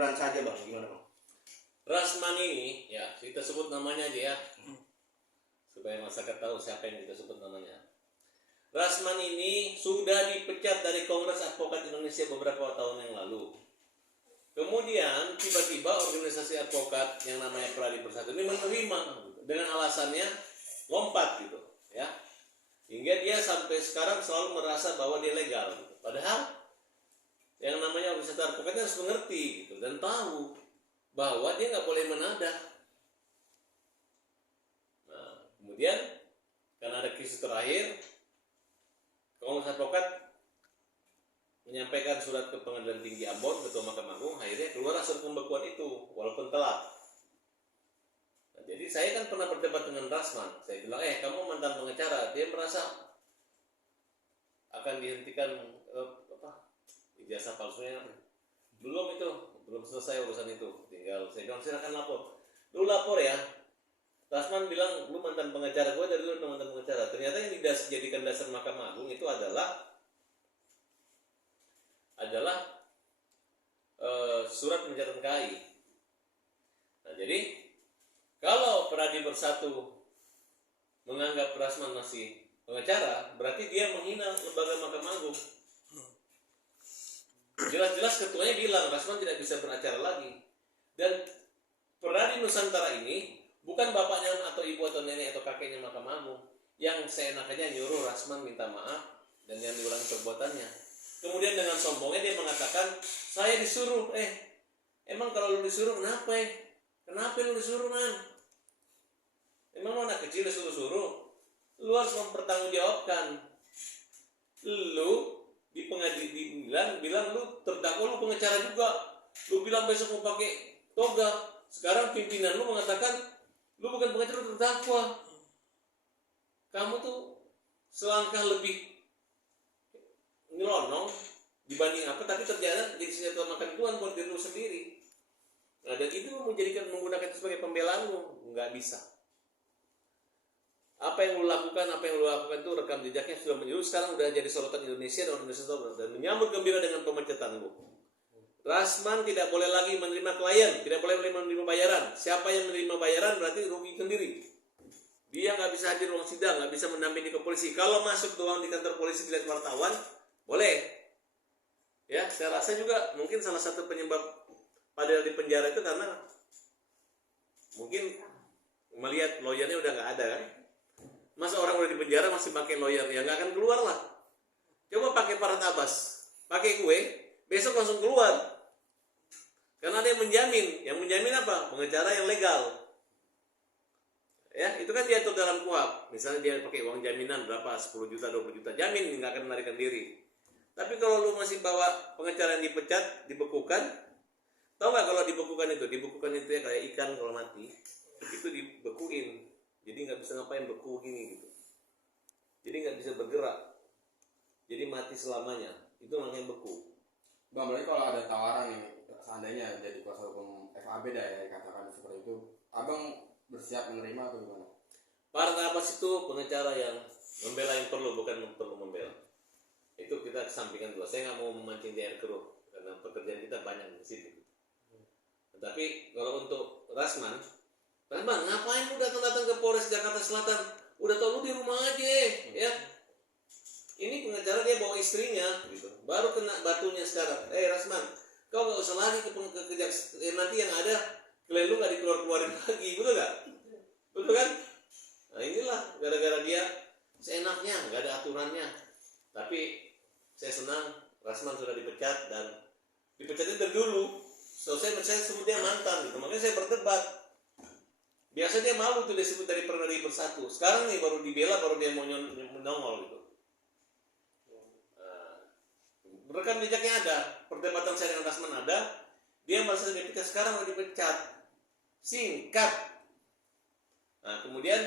kelurahan saja bang, gimana bang? Rasman ini, ya kita sebut namanya aja ya, supaya masyarakat tahu siapa yang kita sebut namanya. Rasman ini sudah dipecat dari Kongres Advokat Indonesia beberapa tahun yang lalu. Kemudian tiba-tiba organisasi advokat yang namanya Pradi Bersatu ini menerima dengan alasannya lompat gitu, ya. Hingga dia sampai sekarang selalu merasa bahwa dia legal. Gitu. Padahal yang namanya organisasi advokat harus mengerti gitu, dan tahu bahwa dia nggak boleh menadah. Nah, kemudian karena ada kisah terakhir, Kongres Advokat menyampaikan surat ke Pengadilan Tinggi Ambon, Ketua Mahkamah Agung, akhirnya keluar surat pembekuan itu, walaupun telat. Nah, jadi saya kan pernah berdebat dengan Rasman, saya bilang, kamu mantan pengacara, dia merasa akan dihentikan ijazah palsunya. Belum selesai urusan itu, tinggal saya bilang silakan lapor. Lu lapor ya. Rasman bilang lu mantan pengacara, gue dari dulu mantan pengacara. Ternyata yang dijadikan dasar Mahkamah Agung itu adalah surat pencatatan KAI. Nah jadi kalau Pradi Bersatu menganggap Rasman masih pengacara, berarti dia menghina lembaga Mahkamah Agung. Jelas-jelas ketuanya bilang Rasman tidak bisa beracara lagi. Dan Pradi Nusantara ini bukan bapaknya atau ibu atau nenek atau kakeknya Mahkamah Agung yang seenaknya nyuruh Rasman minta maaf dan yang diulangi perbuatannya. Kemudian dengan sombongnya dia mengatakan, saya disuruh. Emang kalau lu disuruh kenapa? Kenapa lu disuruh, man? Emang lu anak kecil disuruh-suruh? Lu harus mempertanggungjawabkan. Lu di pengadilan bilang lu terdakwa, lu pengacara juga. Lu bilang besok mau pakai toga. Sekarang pimpinan lu mengatakan lu bukan pengacara, lu terdakwa. Kamu tuh selangkah lebih nyelonong dibanding apa, tapi ternyata jadi senjata makan tuan buat diri lu sendiri. Nah, dan itu menggunakan itu sebagai pembelaan lu, nggak bisa. Apa yang lu lakukan itu rekam jejaknya sudah menyuruh, sekarang udah jadi sorotan Indonesia dan menyambut gembira dengan pemecatan lu. Rasman tidak boleh lagi menerima klien, tidak boleh menerima bayaran. Siapa yang menerima bayaran berarti rugi sendiri. Dia nggak bisa hadir ruang sidang, nggak bisa mendampingi ke polisi. Kalau masuk doang di kantor polisi dilihat wartawan, boleh. Ya, saya rasa juga mungkin salah satu penyebab Padahal di penjara itu karena mungkin melihat lawyernya udah nggak ada kan. Masa orang udah di penjara masih pakai lawyer, ya nggak akan keluar lah. Coba pakai Farhad Abbas, pakai gue, besok langsung keluar. Karena ada yang menjamin. Yang menjamin apa? Pengacara yang legal. Ya, itu kan diatur dalam KUHP. Misalnya dia pakai uang jaminan berapa, 10 juta, 20 juta, jamin nggak akan melarikan diri. Tapi kalau lu masih bawa pengacara yang dipecat, dibekukan, tau nggak kalau dibekukan itu ya kayak ikan kalau mati, itu dibekuin. Jadi nggak bisa ngapain, beku gini gitu. Jadi nggak bisa bergerak. Jadi mati selamanya. Itu namanya beku. Bang, berarti kalau ada tawaran nih, seandainya jadi kuasa hukum FAB dah ya, dikatakan seperti itu, abang bersiap menerima atau gimana? Farhad Abbas itu pengacara yang membela yang perlu, bukan perlu membela. Itu kita kesampingkan dulu. Saya nggak mau memancing di air keruh karena pekerjaan kita banyak di situ. Tapi kalau untuk Rasman ngapain lu datang ke Polres Jakarta Selatan? Udah tau lu di rumah aja, ya. Ini pengacara dia bawa istrinya, gitu. Baru kena batunya sekarang. Rasman, kau nggak usah lagi ke nanti yang ada klien lu nggak dikeluarin lagi, betul nggak? Betul kan? Nah inilah gara-gara dia seenaknya, nggak ada aturannya. Tapi saya senang Rasman sudah dipecat dan dipecatnya dari dulu. Saya sebutnya mantan, gitu. Makanya saya berdebat. Biasanya dia malu tuh disebut dari Pradi Bersatu. Sekarang nih baru dibela, baru dia mau menongol gitu. Rekam jejaknya ada, perdebatan saya dengan Rasman ada. Dia merasa dipecat, sekarang mau dipecat. Singkat. Nah kemudian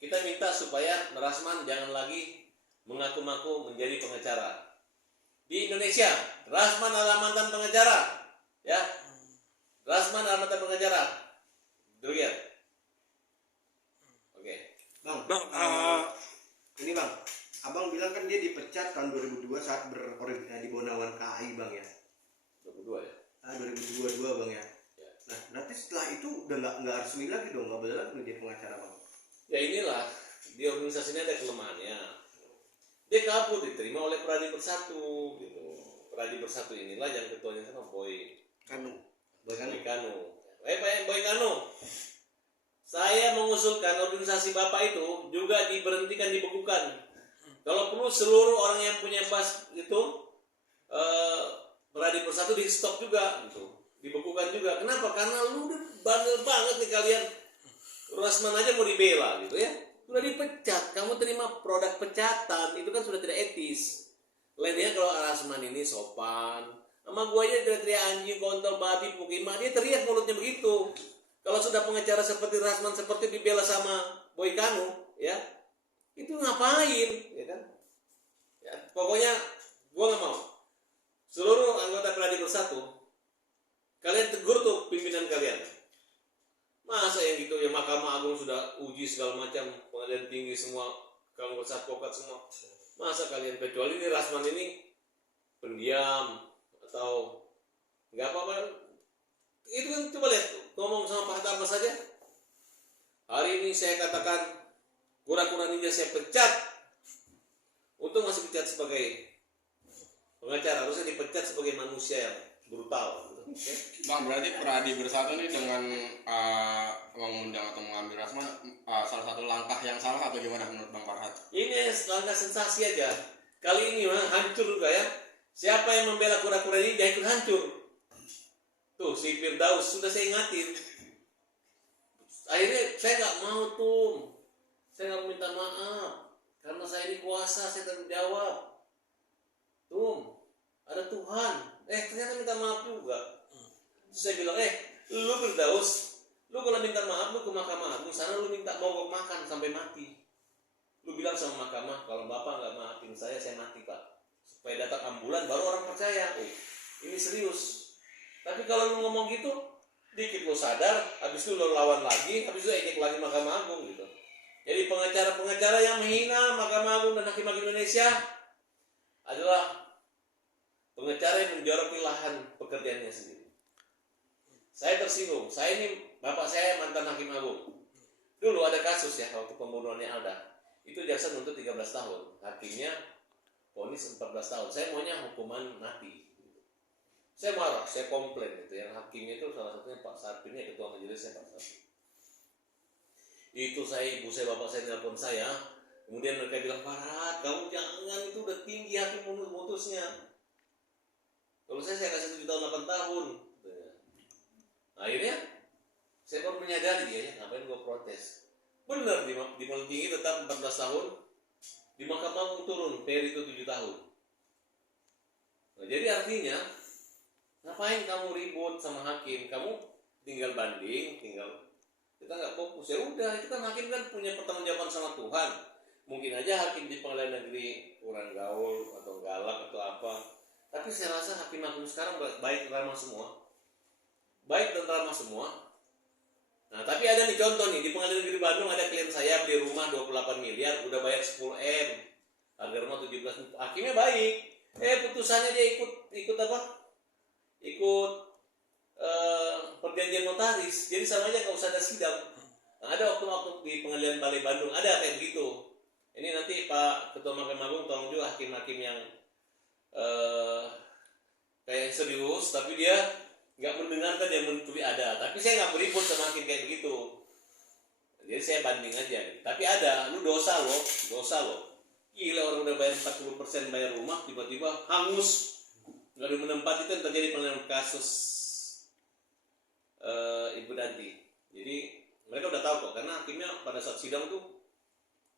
kita minta supaya Rasman jangan lagi mengaku-ngaku menjadi pengacara. Di Indonesia, Rasman adalah mantan pengacara, ya. Rasman adalah mantan pengacara. Dilihat. Oke. Bang, ini bang, abang bilang kan dia dipecat tahun 2002 saat di bawah naungan KAI bang ya. 22 ya. 2022 bang ya. Ya. Nah berarti setelah itu udah nggak resmi lagi dong, nggak boleh lagi menjadi pengacara bang. Ya inilah di organisasi ini ada kelemahannya. Dia kabur diterima oleh Pradi Bersatu gitu. Pradi Bersatu inilah yang ketuanya sama Boy Kanu, Boy Kanu. Boy Kanu. Saya mengusulkan organisasi Bapak itu juga diberhentikan, dibekukan. Kalau perlu seluruh orang yang punya pas itu Pradi Bersatu di stop juga gitu. Dibekukan juga. Kenapa? Karena lu udah bandel banget nih kalian. Rasman aja mau dibela gitu ya. Sudah dipecat, kamu terima produk pecatan, itu kan sudah tidak etis. Lainnya kalau Rasman ini sopan, sama gua aja teriak anjing, kontol, babi, pukimah, dia teriak mulutnya begitu. Kalau sudah pengacara seperti Rasman seperti dibela sama Boy Kanu, ya, itu ngapain, ya kan? Ya, pokoknya gua nggak mau. Seluruh anggota Pradi Bersatu, kalian tegur tuh pimpinan kalian. Masa yang gitu ya, Mahkamah Agung sudah uji segala macam, pengadilan tinggi semua, kalau advokat semua. Masa kalian, kecuali ini Rasman ini pendiam atau nggak apa-apa, itu kan coba lihat ngomong sama Pak Hatta apa saja. Hari ini saya katakan kura-kura ninja saya pecat. Untung masih pecat sebagai pengacara, harusnya dipecat sebagai manusia yang brutal. Bang, berarti Pradi Bersatu ini dengan mengundang atau mengambil Rasman salah satu langkah yang salah atau gimana menurut Bang Farhat? Ini langkah sensasi aja. Kali ini hancur juga ya. Siapa yang membela kura-kura ini dia ikut hancur. Tuh si Firdaus sudah saya ingatin. Akhirnya saya nggak mau tuh. Saya nggak minta maaf karena saya ini kuasa, saya tanggung jawab. Tuh ada Tuhan. Ternyata minta maaf juga. Terus saya bilang, lu Firdaus, lu kalau minta maaf lu ke Mahkamah Agung, sana lu minta mogok makan sampai mati. Lu bilang sama Mahkamah, kalau Bapak nggak maafin saya mati Pak. Supaya datang ambulan baru orang percaya. Ini serius. Tapi kalau lu ngomong gitu, dikit lu sadar, habis itu lu lawan lagi, habis itu ejek lagi Mahkamah Agung gitu. Jadi pengacara-pengacara yang menghina Mahkamah Agung dan Hakim-Hakim Indonesia adalah pengacara yang menjoroki lahan pekerjaannya sendiri. Saya tersinggung. Saya ini, bapak saya mantan Hakim Agung. Dulu ada kasus ya, waktu pembunuhannya Alda. Itu jaksa nuntut 13 tahun. Hakimnya vonis 14 tahun. Saya maunya hukuman mati. Saya marah, saya komplain gitu. Yang hakimnya itu salah satunya Pak Sarpinnya, ketua majelisnya Pak Sarpin. Itu ibu saya, bapak saya telepon saya. Kemudian mereka bilang, Farhat, kamu jangan, itu udah tinggi hakim mutusnya. Kalau saya kasih 7 tahun 8 tahun. Akhirnya saya baru menyadari ya, ngapain gue protes. Benar di Majelis Tinggi tetap 14 tahun, di Mahkamah Agung turun per itu 7 tahun. Nah, jadi artinya ngapain kamu ribut sama hakim? Kamu tinggal banding, kita nggak fokus. Ya udah, itu kan hakim kan punya pertanggungjawaban sama Tuhan. Mungkin aja hakim di pengadilan negeri kurang gaul atau galak atau apa. Tapi saya rasa hakim-hakim sekarang baik dan ramah semua. Baik dan ramah semua. Nah, tapi ada nih contoh nih, di Pengadilan Negeri Bandung ada klien saya beli rumah 28 miliar, udah bayar 10 M. Harga rumah 17. Hakimnya baik. Putusannya dia ikut apa? Ikut perjanjian notaris. Jadi sama aja kalau usah ada sidang. Nah, ada waktu di Pengadilan Balai Bandung ada kayak begitu. Ini nanti Pak Ketua Mahkamah Agung tolong juga hakim-hakim yang kayak serius, tapi dia nggak mendengarkan yang menutupi ada. Tapi saya nggak beribut sama hakim kayak begitu. Jadi saya banding aja. Tapi ada, lu dosa loh. Gila, orang udah bayar 40% bayar rumah, tiba-tiba hangus. Nggak ada menempat. Itu yang terjadi pada kasus Ibu Danti. Jadi mereka udah tahu kok, karena hakimnya pada saat sidang tuh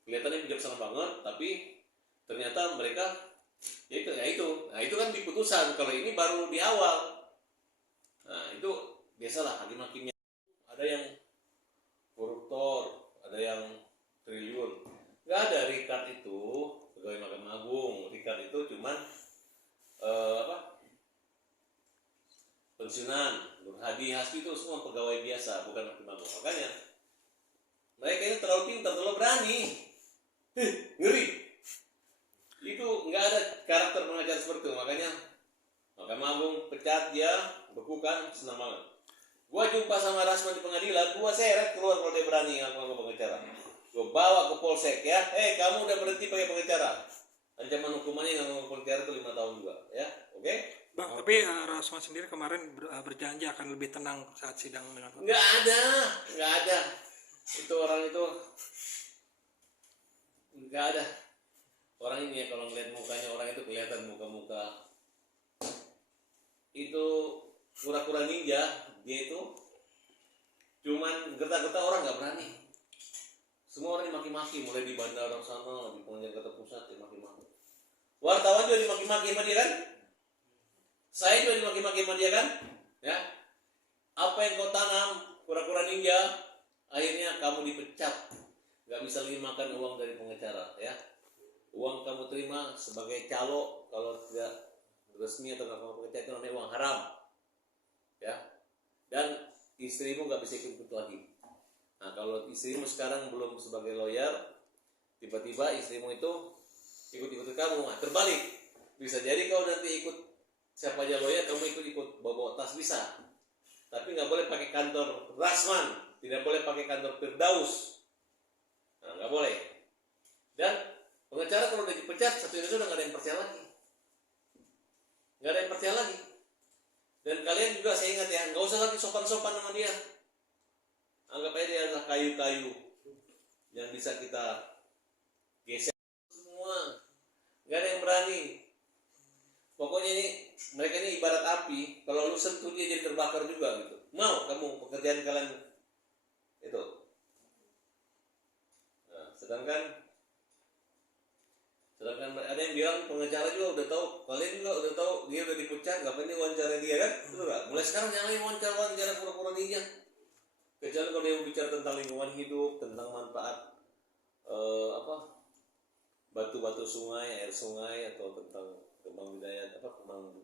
kelihatannya bijaksana banget, tapi ternyata mereka Nah itu kan di putusan. Kalau ini baru di awal. Nah itu biasalah hakim-hakimnya. Ada yang koruptor, ada yang triliun. Nggak ada. Richard itu pegawai Mahkamah Agung. Richard itu cuman pensiunan. Nur Hadi, Hasbi itu semua pegawai biasa, bukan hakim agung. Makanya mereka ini terlalu pintar, terlalu berani. Ngeri. Itu nggak ada karakter pengacara seperti itu. Makanya Mahkamah Agung pecat dia, bekukan, senang banget. Gua jumpa sama Rasman di pengadilan, gua seret keluar kalau dia berani ngaku pengacara. Gua bawa ke polsek ya, kamu udah berhenti pakai pengacara. Ancaman hukumannya ngaku pengacara itu 5 tahun juga, ya, oke? Bang, tapi Rasman sendiri kemarin berjanji akan lebih tenang saat sidang dengan Nggak ada. Itu orang itu nggak ada. Orang ini ya kalau ngeliat mukanya orang itu kelihatan muka-muka itu kura-kura ninja, dia itu cuman gertak-gertak orang nggak berani. Semua orang dimaki-maki, mulai di bandara sana, di Pengadilan Jakarta Pusat dimaki-maki. Wartawan juga dimaki-maki sama dia kan? Saya juga dimaki-maki sama dia kan? Ya. Apa yang kau tanam, kura-kura ninja, akhirnya kamu dipecat. Nggak bisa lagi makan uang dari pengacara, ya. Uang kamu terima sebagai calo, kalau tidak resmi atau nggak kamu pengacara itu namanya uang haram, ya. Dan istrimu nggak bisa ikut lagi. Nah, kalau istrimu sekarang belum sebagai lawyer, tiba-tiba istrimu itu ikut-ikut kamu, nah, terbalik. Bisa jadi kau nanti ikut siapa aja lawyer, kamu ikut bawa tas bisa. Tapi nggak boleh pakai kantor Rasman, tidak boleh pakai kantor Firdaus. Nah, nggak boleh. Dan pengacara kalau udah dipecat, satu Indonesia udah nggak ada yang percaya lagi. Nggak ada yang percaya lagi. Dan kalian juga saya ingat ya, nggak usah lagi sopan-sopan sama dia. Anggap aja dia adalah kayu-kayu yang bisa kita geser semua. Nggak ada yang berani. Pokoknya ini mereka ini ibarat api. Kalau lu sentuh dia jadi terbakar juga gitu. Mau kamu pekerjaan kalian itu. Nah, sedangkan ada yang bilang pengacara juga udah tahu, kalian juga udah tahu dia udah dipecat, ngapain dia wawancara dia kan? Betul nggak? Mulai sekarang nyalain wawancara pura-pura ninja. Kecuali kalau dia bicara tentang lingkungan hidup, tentang manfaat batu-batu sungai, air sungai, atau tentang kembang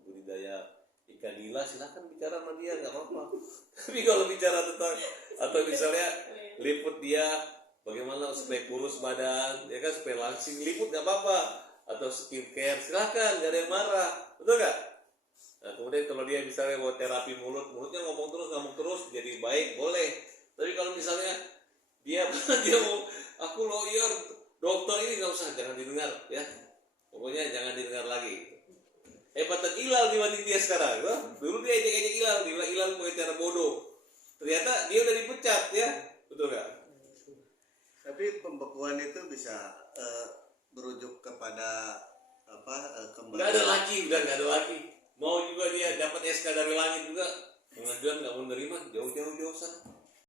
budidaya ikan nila, silahkan bicara sama dia, nggak apa-apa. Tapi kalau bicara tentang atau misalnya liput dia bagaimana supaya kurus badan, ya kan, supaya langsing, liput nggak apa-apa. Atau skincare, silahkan, nggak ada yang marah, betul nggak? Nah, kemudian kalau dia misalnya mau terapi mulutnya ngomong terus jadi baik, boleh. Tapi kalau misalnya dia mau aku lawyer, dokter, ini nggak usah, jangan didengar ya. Pokoknya jangan didengar lagi. Hebatan Ilal dibanding dia sekarang. Dulu dia ejek-ejek Ilal pakai cara bodoh. Ternyata dia udah dipecat ya, betul nggak? Tapi pembekuan itu bisa berujuk kepada kembali. Nggak ada lagi. Mau juga dia dapat SK dari langit juga, pengadilan nggak mau menerima, jauh sana.